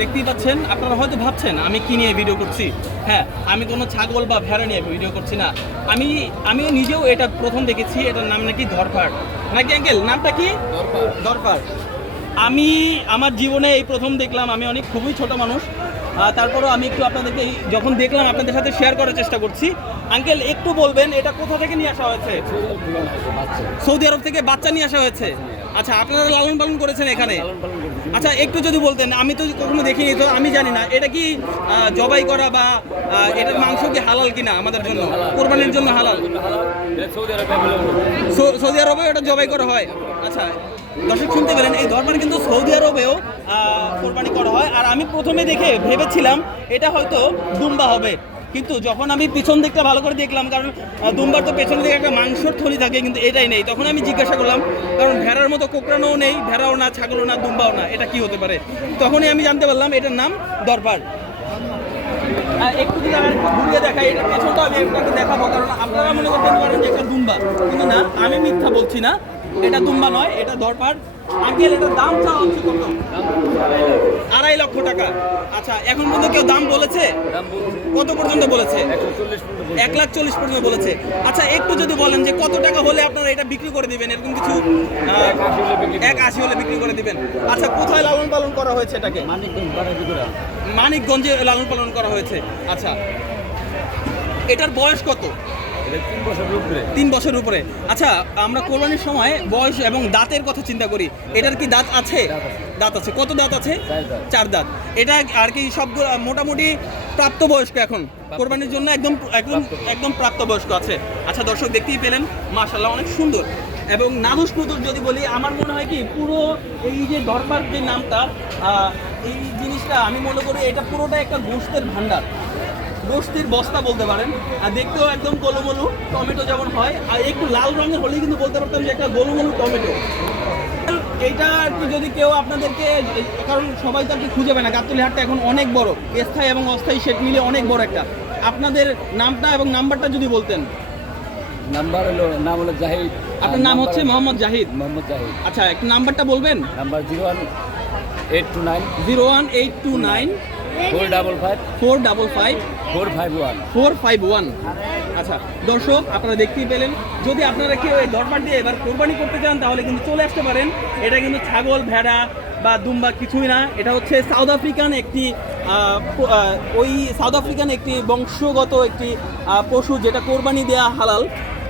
দেখতেই পাচ্ছেন আপনারা হয়তো ভাবছেন আমি কি নিয়ে ভিডিও করছি? হ্যাঁ আমি কোনো ছাগল বা ভেড়া নিয়ে ভিডিও করছি না। আমি আমি নিজেও এটা প্রথম দেখেছি এটার নাম নাকি ধরপাড় নাকি আঙ্কেল নামটা কি? দরপার আমি আমার জীবনে এই প্রথম দেখলাম আমি অনেক খুবই ছোট মানুষ। তারপরেও আমি একটু আপনাদেরকে যখন দেখলাম আপনাদের সাথে শেয়ার করার চেষ্টা করছি। আঙ্কেল একটু বলবেন এটা কোথা থেকে নিয়ে আসা হয়েছে? সৌদি আরব থেকে। বাচ্চা নিয়ে আসা হয়েছে? আচ্ছা আপনারা লালন পালন করেছেন এখানে? আচ্ছা একটু যদি বলতেন আমি তো কখনো দেখিনি তো আমি জানি না এটা কি জবাই করা বা এটার মাংস কি হালাল কিনা আমাদের জন্য? কোরবানির জন্য হালাল? সৌদি আরবেও এটা জবাই করা হয়। আচ্ছা দর্শক শুনতে পেলেন এই ধর্মের কিন্তু সৌদি আরবেও কোরবানি করা হয়। আর আমি প্রথমে দেখে ভেবেছিলাম এটা হয়তো দুম্বা হবে। কিন্তু যখন আমি পিছন দিকটা ভালো করে দেখলাম, কারণ দুম্বার তো পেছন দিকে একটা মাংসর থলি থাকে, কিন্তু এটাই নেই। তখন আমি জিজ্ঞাসা করলাম, কারণ ভেড়ার মতো কোকড়ানোও নেই, ভেড়াও না, ছাগলও না, দুম্বাও না, এটা কি হতে পারে? তখনই আমি জানতে পারলাম, এটার নাম দরবার। একটু যদি ঘুরিয়ে দেখাই এটা পেছনটা আমি আপনাকে দেখাবো, কারণ আপনারা মনে করতে পারেন যে একটা দুম্বা। কিন্তু না, আমি মিথ্যা বলছি না। এটা দুম্বা নয়, এটা দরবার আঙ্কেল, এটার দাম চাওয়া হচ্ছে কত? আড়াই লক্ষ টাকা। আচ্ছা এখন পর্যন্ত কেউ দাম বলেছে? কত পর্যন্ত বলেছে? এক লাখ চল্লিশ পর্যন্ত বলেছে। আচ্ছা একটু যদি বলেন যে কত টাকা হলে আপনারা এটা বিক্রি করে দিবেন? এরকম কিছু এক আশি হলে বিক্রি করে দিবেন। আচ্ছা কোথায় লালন পালন করা হয়েছে এটাকে? মানিকগঞ্জে লালন পালন করা হয়েছে। আচ্ছা এটার বয়স কত? তিন বছর উপরে। আচ্ছা আমরা কোরবানির সময় বয়স এবং দাঁতের কথা চিন্তা করি। এটার কি দাঁত আছে? দাঁত আছে। কত দাঁত আছে? চার দাঁত। এটা আর কি সব মোটামুটি প্রাপ্তবয়স্ক এখন? কোরবানির জন্য একদম একদম একদম প্রাপ্তবয়স্ক আছে। আচ্ছা দর্শক দেখতেই পেলেন মাশাল্লাহ অনেক সুন্দর। এবং নাদুস নুদুস যদি বলি আমার মনে হয় কি পুরো এই যে দরবার যে নামটা এই জিনিসটা আমি মনে করি এটা পুরোটা একটা গোষ্ঠের ভান্ডার গোষ্ঠীর বস্তা বলতে পারেন। আর দেখতেও একদম গোলুমলু টমেটো যেমন হয় আর একটু লাল রঙের হলেই কিন্তু বলতে পারতাম যে একটা গোলুমলু টমেটো। এইটা কি যদি কেউ আপনাদেরকে কারণ সবাই তো আর কি খুঁজে পায় না গাবতলি হাটটা এখন অনেক বড় স্থায়ী এবং অস্থায়ী সেট মিলে অনেক বড় একটা। আপনাদের নামটা এবং নাম্বারটা যদি বলতেন। নাম্বার হলো নাম হলো জাহিদ। আপনার নাম হচ্ছে মোহাম্মদ জাহিদ। মোহাম্মদ জাহিদ। আচ্ছা একটু নাম্বারটা বলবেন। Number zero one eight two nine zero one eight two nine four double five four double five four five one four five one আচ্ছা দর্শক আপনারা দেখতেই পেলেন। যদি আপনারা কেউ এই দরবার দিয়ে এবার কোরবানি করতে চান তাহলে কিন্তু চলে আসতে পারেন। এটা কিন্তু ছাগল ভেড়া বা দুম্বা কিছুই না। এটা হচ্ছে সাউথ আফ্রিকান একটি ওই সাউথ আফ্রিকান একটি বংশগত একটি পশু যেটা কোরবানি দেয়া হালাল।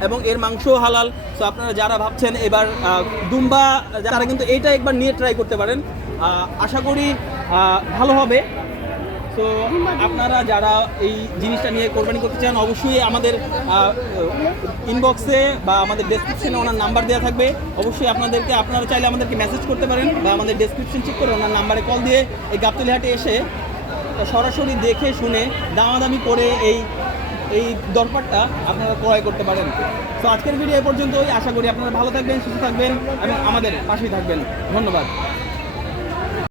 এবং এর মাংস হালাল। তো আপনারা যারা ভাবছেন এবার দুম্বা, তারা কিন্তু এইটা একবার নিয়ে ট্রাই করতে পারেন। আশা করি ভালো হবে। তো আপনারা যারা এই জিনিসটা নিয়ে কোরবানি করতে চান, অবশ্যই আমাদের ইনবক্সে বা আমাদের ডেসক্রিপশনে ওনার নাম্বার দেওয়া থাকবে। অবশ্যই আপনাদেরকে, আপনারা চাইলে আমাদেরকে মেসেজ করতে পারেন বা আমাদের ডেসক্রিপশন চেক করে ওনার নাম্বারে কল দিয়ে এই গাবতলি হাটে এসে সরাসরি দেখে শুনে দামাদামি করে এই এই দরকারটা আপনারা ক্রয় করতে পারেন। তো আজকের ভিডিও এ পর্যন্তই। আশা করি আপনারা ভালো থাকবেন, সুস্থ থাকবেন এবং আমাদের পাশেই থাকবেন। ধন্যবাদ।